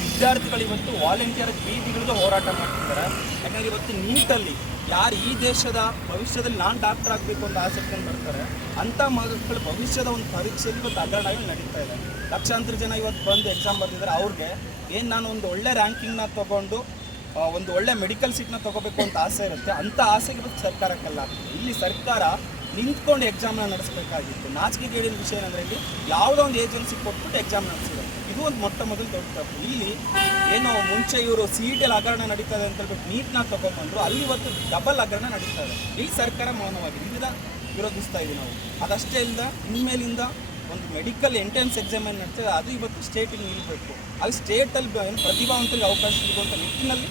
ವಿದ್ಯಾರ್ಥಿಗಳು ಇವತ್ತು ವಾಲಂಟಿಯರ್ ಬೀದಿಗಳಿಗೆ ಹೋರಾಟ ಮಾಡ್ತಿದ್ದಾರೆ. ಯಾಕಂದರೆ ಇವತ್ತು ನೀಟಲ್ಲಿ ಯಾರು ಈ ದೇಶದ ಭವಿಷ್ಯದಲ್ಲಿ ನಾನು ಡಾಕ್ಟರ್ ಆಗಬೇಕು ಅಂತ ಆಸಕ್ತಿಯನ್ನು ಬರ್ತಾರೆ ಅಂಥ ಮಕ್ಕಳ ಭವಿಷ್ಯದ ಒಂದು ಪರೀಕ್ಷೆಯಲ್ಲಿ ಇವತ್ತು ಹಗರಣಗಳು ನಡೀತಾ ಇದೆ. ಲಕ್ಷಾಂತರ ಜನ ಇವತ್ತು ಬಂದು ಎಕ್ಸಾಮ್ ಬರ್ತಿದ್ದಾರೆ. ಅವ್ರಿಗೆ ಏನು ನಾನು ಒಂದು ಒಳ್ಳೆ ರ್ಯಾಂಕಿಂಗ್ನ ತೊಗೊಂಡು ಒಂದು ಒಳ್ಳೆ ಮೆಡಿಕಲ್ ಸೀಟ್ನ ತೊಗೋಬೇಕು ಅಂತ ಆಸೆ ಇರುತ್ತೆ. ಅಂಥ ಆಸೆಗೆ ಇವತ್ತು ಸರ್ಕಾರಕ್ಕೆಲ್ಲ ಆಗ್ತದೆ. ಇಲ್ಲಿ ಸರ್ಕಾರ ನಿಂತ್ಕೊಂಡು ಎಕ್ಸಾಮ್ನ ನಡೆಸಬೇಕಾಗಿತ್ತು. ನಾಚಿಕೆಗೇಡಿನ ವಿಷಯ ಏನಂದರೆ ಇಲ್ಲಿ ಯಾವುದೋ ಒಂದು ಏಜೆನ್ಸಿ ಕೊಟ್ಬಿಟ್ಟು ಎಕ್ಸಾಮ್ ನಡೆಸಿದೆ. ಇದು ಒಂದು ಮೊಟ್ಟ ಮೊದಲು ದೊಡ್ಡ ತಪ್ಪು. ಇಲ್ಲಿ ಏನೋ ಮುಂಚೆ ಇವರು CET ಹಗರಣ ನಡೀತಾ ಇದೆ ಅಂತ ಹೇಳ್ಬಿಟ್ಟು ನೀಟ್ನ ತೊಗೊಂಡ್ಬಂದರು. ಅಲ್ಲಿ ಇವತ್ತು ಡಬಲ್ ಹಗರಣ ನಡೀತಾ ಇದೆ. ಇಲ್ಲಿ ಸರ್ಕಾರ ಮೌನವಾಗಿದೆ. ಇದನ್ನ ವಿರೋಧಿಸ್ತಾ ಇದ್ದೀವಿ ನಾವು. ಅದಷ್ಟೇ ಇಲ್ಲದ ಇನ್ಮೇಲಿಂದ ಒಂದು ಮೆಡಿಕಲ್ ಎಂಟ್ರೆನ್ಸ್ ಎಕ್ಸಾಮ್ ಏನು ನಡ್ತದೆ ಅದು ಇವತ್ತು ಸ್ಟೇಟಿಗೆ ನಿಲ್ಲಬೇಕು. ಅಲ್ಲಿ ಸ್ಟೇಟಲ್ಲಿ ಪ್ರತಿಭಾವಂತರಿಗೆ ಅವಕಾಶ ಸಿಗುವಂಥ ನಿಟ್ಟಿನಲ್ಲಿ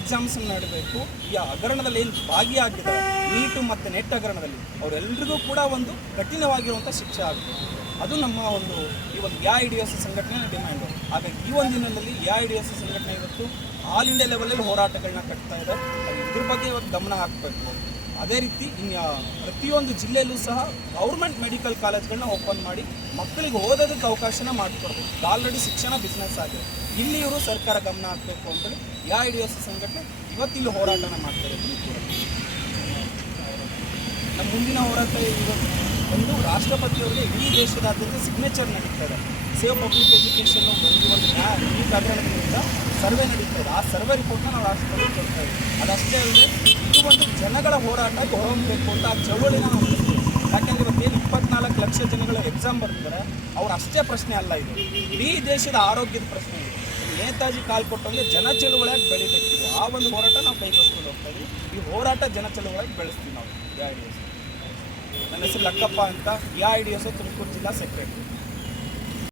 ಎಕ್ಸಾಮ್ಸ್ ನಡೀಬೇಕು. ಈ ಹಗರಣದಲ್ಲಿ ಏನು ಭಾಗಿಯಾಗಿದ್ದಾರೆ ನೀಟು ಮತ್ತು ನೆಟ್ ಹಗರಣದಲ್ಲಿ ಅವರೆಲ್ಲರಿಗೂ ಕೂಡ ಒಂದು ಕಠಿಣವಾಗಿರುವಂಥ ಶಿಕ್ಷೆ ಆಗಬೇಕು. ಅದು ನಮ್ಮ ಒಂದು ಈ ಒಂದು AIDSC ಸಂಘಟನೆಯ ಡಿಮ್ಯಾಂಡು. ಹಾಗಾಗಿ ಈ ಒಂದು ದಿನದಲ್ಲಿ AIDSC ಸಂಘಟನೆ ಇವತ್ತು ಆಲ್ ಇಂಡಿಯಾ ಲೆವೆಲಲ್ಲಿ ಹೋರಾಟಗಳನ್ನ ಕಟ್ತಾ ಇದೆ. ಇದ್ರ ಬಗ್ಗೆ ಇವತ್ತು ಗಮನ ಹಾಕಬೇಕು. ಅದೇ ರೀತಿ ಇನ್ನು ಪ್ರತಿಯೊಂದು ಜಿಲ್ಲೆಯಲ್ಲೂ ಸಹ ಗೌರ್ಮೆಂಟ್ ಮೆಡಿಕಲ್ ಕಾಲೇಜ್ಗಳನ್ನ ಓಪನ್ ಮಾಡಿ ಮಕ್ಕಳಿಗೆ ಓದೋದಕ್ಕೆ ಅವಕಾಶನ ಮಾಡಿಕೊಡ್ಬೇಕು. ಆಲ್ರೆಡಿ ಶಿಕ್ಷಣ ಬಿಸ್ನೆಸ್ ಆಗಿದೆ. ಇಲ್ಲಿ ಇವರು ಸರ್ಕಾರ ಗಮನ ಹಾಕಬೇಕು ಅಂತೇಳಿ AIDSC ಸಂಘಟನೆ ಇವತ್ತಿಲ್ಲಿ ಹೋರಾಟನ ಮಾಡ್ತಾರೆ. ನಮ್ಮ ಮುಂದಿನ ಹೋರಾಟ ಇವತ್ತು ಒಂದು ರಾಷ್ಟ್ರಪತಿಯವರಿಗೆ ಇಡೀ ದೇಶದಾದ್ಯಂತ ಸಿಗ್ನೇಚರ್ ನಡೀತಾ ಇದೆ. ಸೇವ್ ಪಬ್ಲಿಕ್ ಎಜುಕೇಷನ್ನು ಒಂದು ನೀಟ್ ಹಗರಣದ ವಿರುದ್ಧ ಸರ್ವೆ ನಡೀತಾ ಇದೆ. ಆ ಸರ್ವೆ ರಿಪೋರ್ಟ್ನ ನಾವು ರಾಷ್ಟ್ರಪತಿ ಕೊಡ್ತಾ ಇದ್ದೀವಿ. ಅದಷ್ಟೇ ಅಲ್ಲದೆ ಇದು ಒಂದು ಜನಗಳ ಹೋರಾಟ ಹೊರಹೊಮ್ಮಬೇಕು ಅಂತ ಆ ಚಳವಳಿನ ನಾವು ಮಾಡ್ತೀವಿ. ಯಾಕೆಂದರೆ ಇವತ್ತೇನು 24 ಲಕ್ಷ ಜನಗಳ ಎಕ್ಸಾಮ್ ಬರ್ತಿದ್ದಾರೆ ಅವ್ರು ಅಷ್ಟೇ ಪ್ರಶ್ನೆ ಅಲ್ಲ, ಇದು ಇಡೀ ದೇಶದ ಆರೋಗ್ಯದ ಪ್ರಶ್ನೆ ಇದೆ. ನೇತಾಜಿ ಕಾಲ್ ಕೊಟ್ಟಂಗೆ ಜನ ಚಳುವಳಿಯಾಗಿ ಬೆಳಿಬೇಕಿದೆ. ಆ ಒಂದು ಹೋರಾಟ ನಾವು ಕೈಗೊಳ್ಕೊಂಡು ಹೋಗ್ತಾ ಇದ್ದೀವಿ. ಈ ಹೋರಾಟ ಜನ ಚಳುವಳಿಯಾಗಿ ಬೆಳೆಸ್ತೀವಿ ನಾವು AIDSC. ನನ್ನ ಹೆಸರು ಲಕ್ಕಪ್ಪ ಅಂತ, AIDSC ತುಮಕೂರು ಜಿಲ್ಲಾ ಸೆಕ್ರೆಟರಿ.